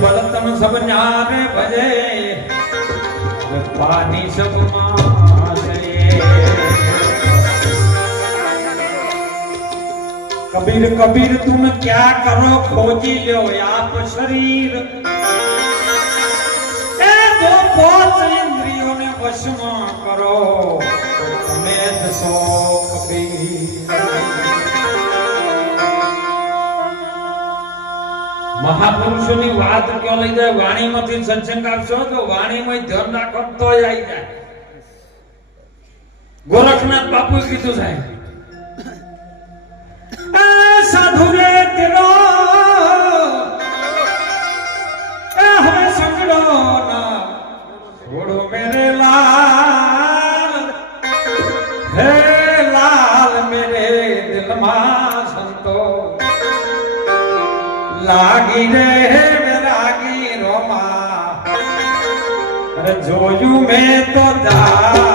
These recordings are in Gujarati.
बर्तन सब न्यारे भजे पानी सब कबीर कबीर तुम क्या करो खोजी लो आप शरीर दो पांच इंद्रियों ने वश में करो मैं सो कबीर महापुरुषोनी વાત ક્યો લઈ જાય વાણીમાંથી સત્સંગ આપશો તો વાણીમાં ધ્યાન રાખો તો આવી જાય ગોરખનાથ બાપુએ કીધું સાહેબ સાધુ રે તેરો હવે સંગડો ના છોડો મેરે લાલ હે લાલ મેરે દિલ માં સંતો लागी रे रागी रोमा अरे जोयू में तो जागी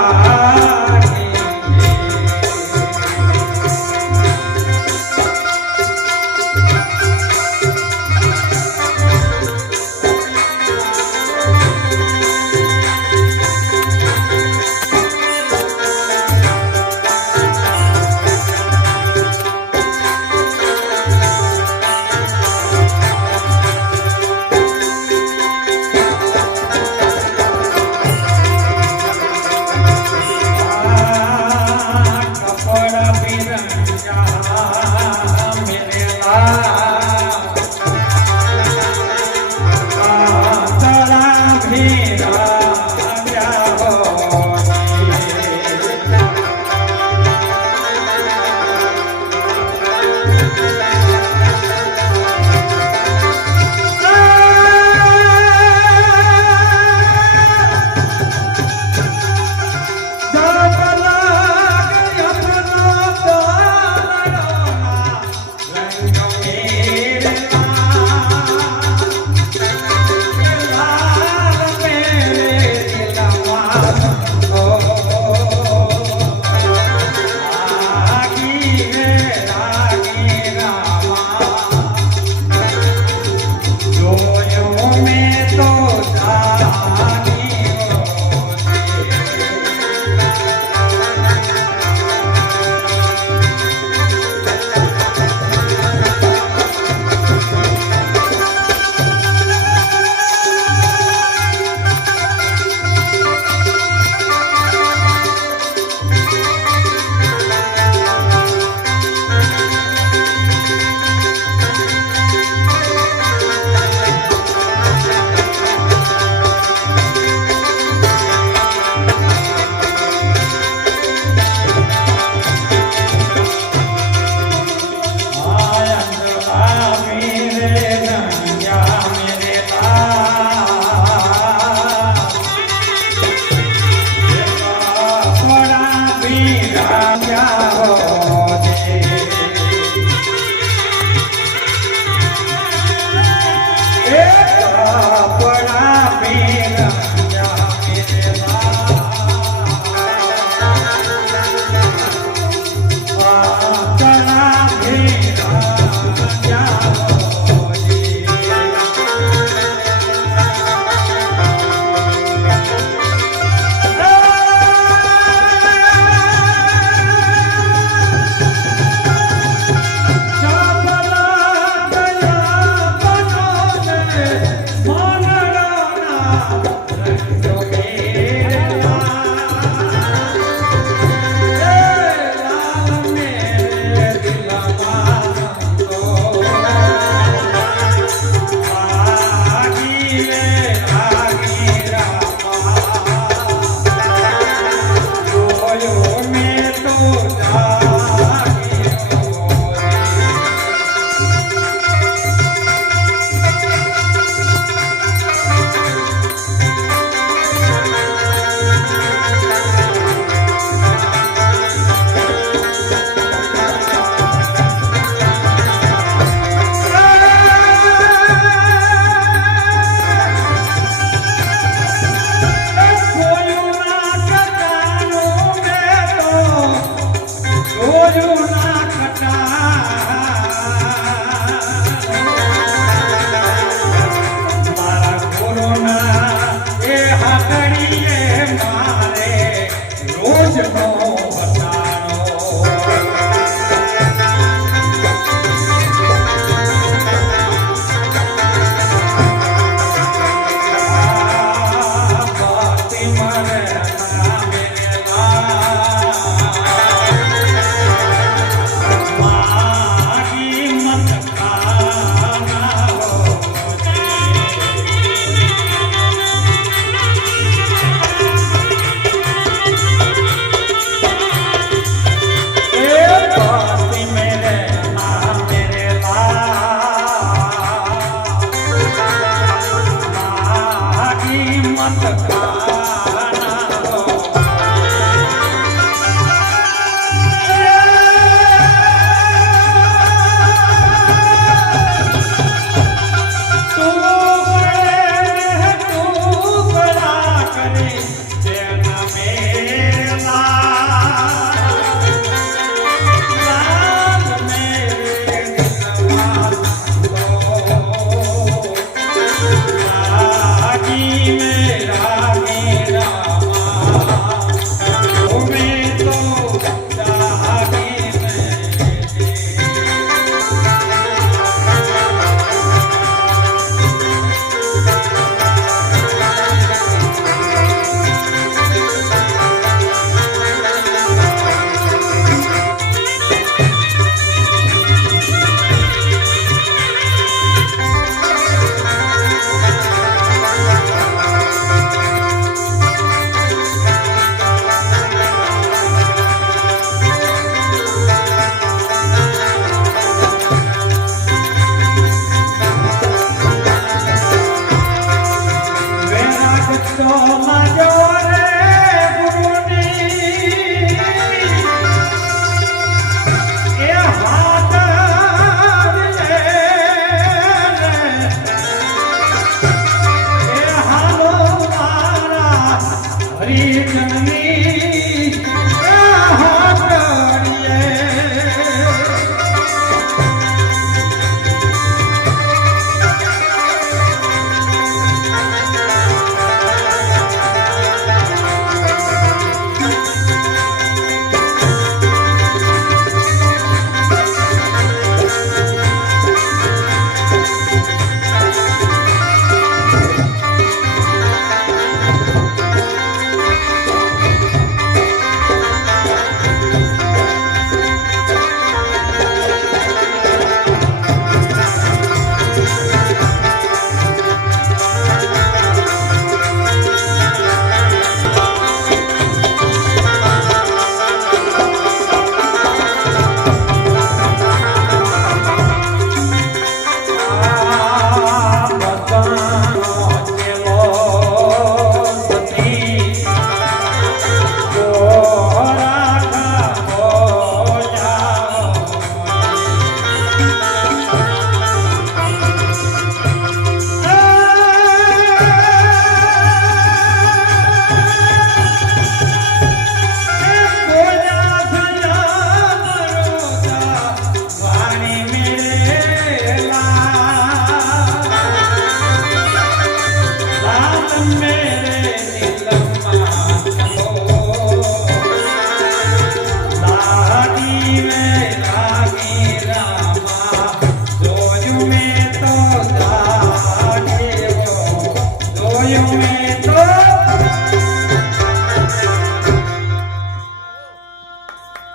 નો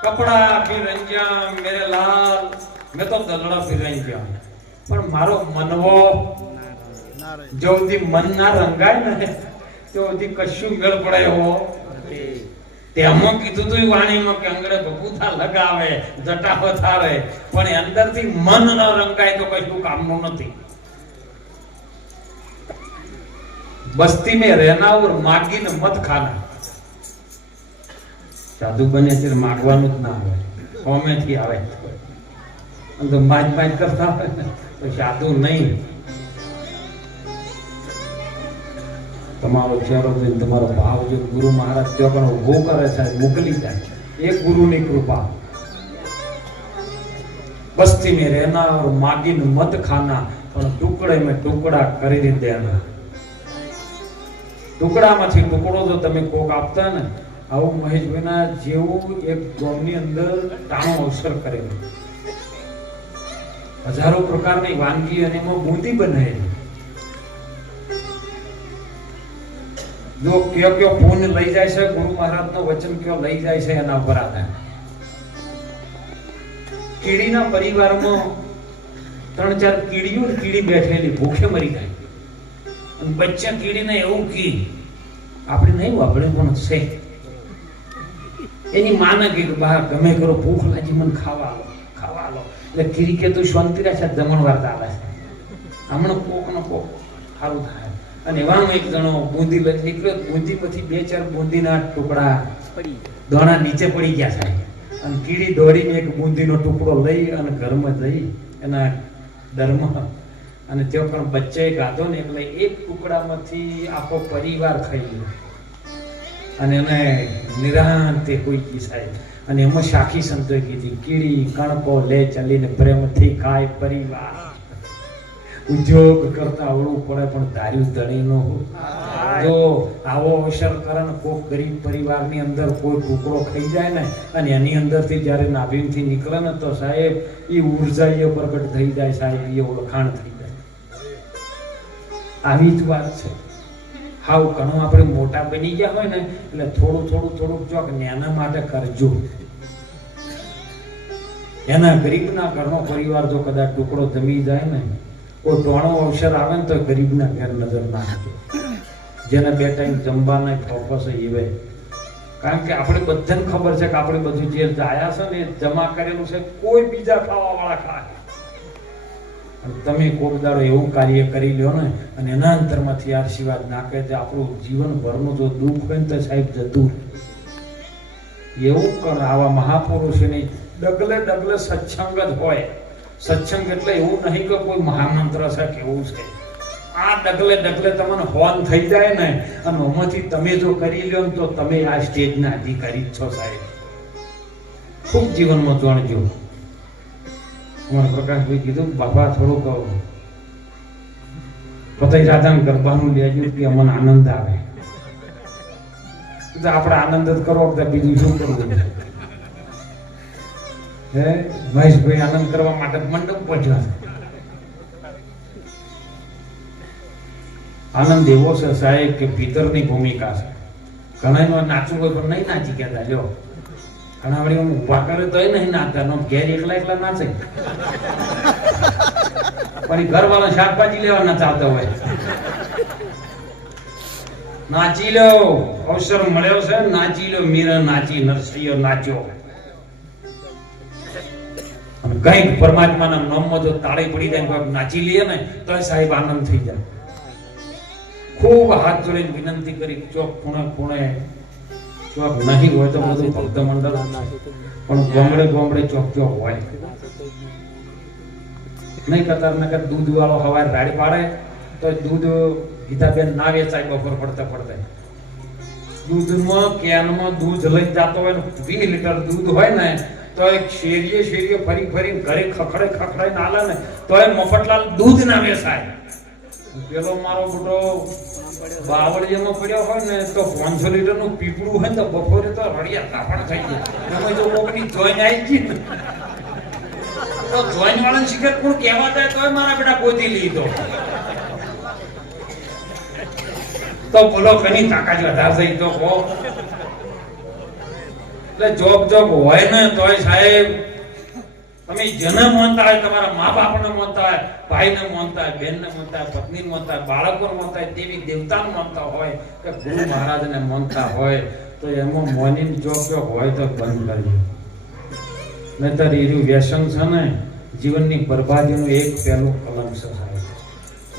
કપડા ભી રંગ્યા મેરે લાલ મેં તો દલડા ભી રંગ્યા પણ મારો મનવો જો દી મન ના રંગાય ને તો દી કશું ગળ પડે એવો તેમાં કીધું તું વાણીમાં કે અંગડે બબૂથા લગાવે જટાવો થારે પણ અંદરથી મન ન રંગાય તો કશું કામનું નથી. बस्ती में रहना और मागी ने मत खाना. साधु बने ત્યારે માગવાનું જ ના આવે, કોમેથી આવે તો માજ કરતા હોય તો સાધુ નહીં. તમારો ચહેરો જોઈને તમારો ભાવ જો ગુરુ મહારાજ જો પણ ઉભો કરે છે મોકલી જાય એ ગુરુની કૃપા. बस्ती में रहना और मागी ने मत खाना પણ ટુકડે में ટુકડા કરી દેના. ટુકડામાંથી ટુકડો જો તમે કોક આપતા ને આવું મહેશભાઈના જેવું એક ગામની અંદર ટાણો અવસર કરેલો, હજારો પ્રકારની વાનગી અને એમાં બુંદી બનાવેલી. જો કયો પૂન લઈ જાય છે, ગુરુ મહારાજ નો વચન કયો લઈ જાય છે એના ઉપર આધાર. કીડીના પરિવારમાં 3-4 કીડી બેઠેલી ભૂખે મરી ગઈ અને બચ્ચા કીડીને એવું કી આપણે નહીં વાપરે પણ છે. એની માને કે બહાર ગમે કરો ભૂખ લાગી મને ખાવા લો. એટલે કીડી કે તું શાંતિ રાખે, જમણવાર ચાલે છે, હમણાં કોક નો કોક સારું થાય. અને એવામાં એક જણો બુંદી લઈ નીકળ્યો. બુંદીમાંથી 2-4 બુંદીના ટુકડા દોણા નીચે પડી ગયા છે. અને કીડી દોડીને એક બુંદીનો ટુકડો લઈ અને ઘરમાં જઈ એના ડરમાં અને તે પણ બચ્ચે ગાધો ને એટલે એક ટુકડામાંથી આખો પરિવાર ખાઈ ગયો. અને એને નિરાંતે કોઈ કીસાય. અને એમાં સાખી સંતોએ કીધી, કીડી કણકો લે ચાલીને પ્રેમથી ખાય પરિવાર. ઉદ્યોગ કરતા આવડવું પડે પણ ધાર્યું ધણી નો. જો આવો અવસર કરે ને કોઈ ગરીબ પરિવારની અંદર કોઈ ટુકડો ખાઈ જાય ને અને એની અંદરથી જ્યારે નાભીમથી નીકળે ને તો સાહેબ એ ઉર્જા એ પ્રગટ થઈ જાય સાહેબ, એ ઓળખાણ થઈ જાય. આવી જ વાત છે. હાવ ઘણું આપણે મોટા બની ગયા હોય ને એટલે થોડું ચોક નાના માટે કરજો. એના ગરીબના ઘરનો પરિવાર જો કદાચ ટુકડો જમી જાય ને, કોઈ ટોણો અવસર આવે ને તો ગરીબના ઘર નજર ના આપે. જેને 2 ટાઈમ જમવાના ફોકસ એવે. કારણ કે આપણે બધાને ખબર છે કે આપણે બધું જે જાયા છે ને એ જમા કરેલું છે, કોઈ બીજા ખાવા વાળા ખાય. તમે કોક દાડો એવું કાર્ય કરી લ્યો ને અને એના અંતરમાંથી આશીર્વાદ નાખે છે. આપણું જીવનભરનું જો દુઃખ હોય ને તો સાહેબ જતું એવું કર. આવા મહાપુરુષોની ડગલે સત્સંગ જ હોય. સત્સંગ એટલે એવું નહીં કે કોઈ મહામંત્ર છે કેવું છે. આ ડગલે તમને હોન થઈ જાય ને અને આમાંથી તમે જો કરી લ્યો ને તો તમે આ સ્ટેજના અધિકારી છો સાહેબ. ખૂબ જીવનમાં જાણજો. પ્રકાશભાઈ કીધું બાબા થોડુંક પતઈ રાધા ગરબાનું લેજો કે અમને આનંદ આવે. આપણે આનંદ જ કરો બીજું શું કરવું? હે મહેશભાઈ આનંદ કરવા માટે મંડપ પહોંચ્યા. આનંદ એવો છે સાહેબ કે ભીતરની ભૂમિકા છે. ઘણા નાચવું હોય પણ નહીં નાચી કહેતા. લ્યો ઘણા વળી હું ઉભા કરે તોય નહીં નાચતા. ઘેર એકલા નાચે પણ ઘર વાળા શાકભાજી લેવાના ચાલતા હોય. નાચી લો, અવસર મળ્યો છે, નાચી લો. મીરા નાચી, નરસિંહ નાચ્યો. કઈક પરમાત્માના નામમાં જો તાળી પડી જાય નાચી લઈએ ને તો સાહેબ આનંદ થઈ જાય. ખૂબ હાથ જોડીને વિનંતી કરી, ચોક ખૂણે ચોક નહીં હોય તો બધું ભક્ત મંડળ પણ ગોમડે ચોક હોય નહીં. કતાર નકર દૂધ વાળો હવારે રાડી પાડે તો દૂધ ગીતાબેન ના વેચાય. બપોર પડતા દૂધમાં કેનમાં દૂધ લઈ જતો હોય ને 20 લીટર દૂધ હોય ને તો એક શેરીએ ફરી ઘરે ખખડે નાલે ને તો એ મફતલાલ દૂધ ના વેચાય. પેલો મારો મોટો બાવળિયામાં પડ્યો હોય ને તો 500 લીટર નું પીપળું હોય તો બપોરે તો રડિયા તાપણ થઈ જાય. એમાં જો કોકની જોઈન આવી ગઈ ને તો જોઈન વાળાને શિખર કોણ કહેવા જાય તો મારા બેટા ગોતી લીધો તો બોલો કની તાકાત વધારે થઈ તો કહો. એટલે જોબ હોય ને તોય સાહેબ તમે જેને માનતા હોય, તમારા મા બાપને માનતા હોય, ભાઈને માનતા હોય, બહેનને માનતા હોય, પત્નીને માનતા હોય, બાળકોને માનતા હોય, દેવી દેવતાને માનતા હોય કે ગુરુ મહારાજને માનતા હોય તો એમાં મોનીને જોબ હોય તો બંધ કરજો. નહીતર એનું વ્યસન છે ને જીવનની બરબાદીનું એક પહેલું કલમ છે સાહેબ.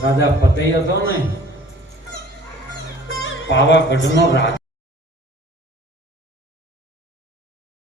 રાજા ફતેહ હતો ને પાવાગઢનો રાજા.